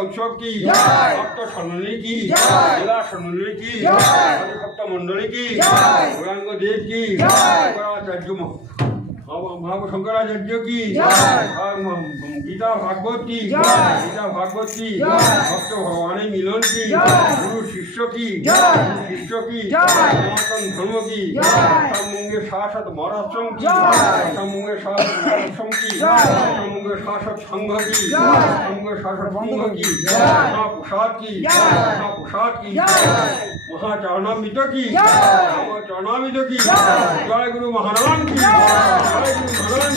उत्सव की भक्त सन्नी की जिला सन्नी की भक्त मंडली की गौरांग देव की शंकराचार्य की गीता भागवत की भक्त भगवान मिलन की गुरु शिष्य की सनातन धर्म की मुंगे शासक महाराष्ट्र की मुंगे शासक महाराष्ट्र की मुंगे शासक संघ की मुंगे शासक संघ की महाप्रसाद की महाचरणामृत की जय गुरु महाराज की जय गुरु महाराज की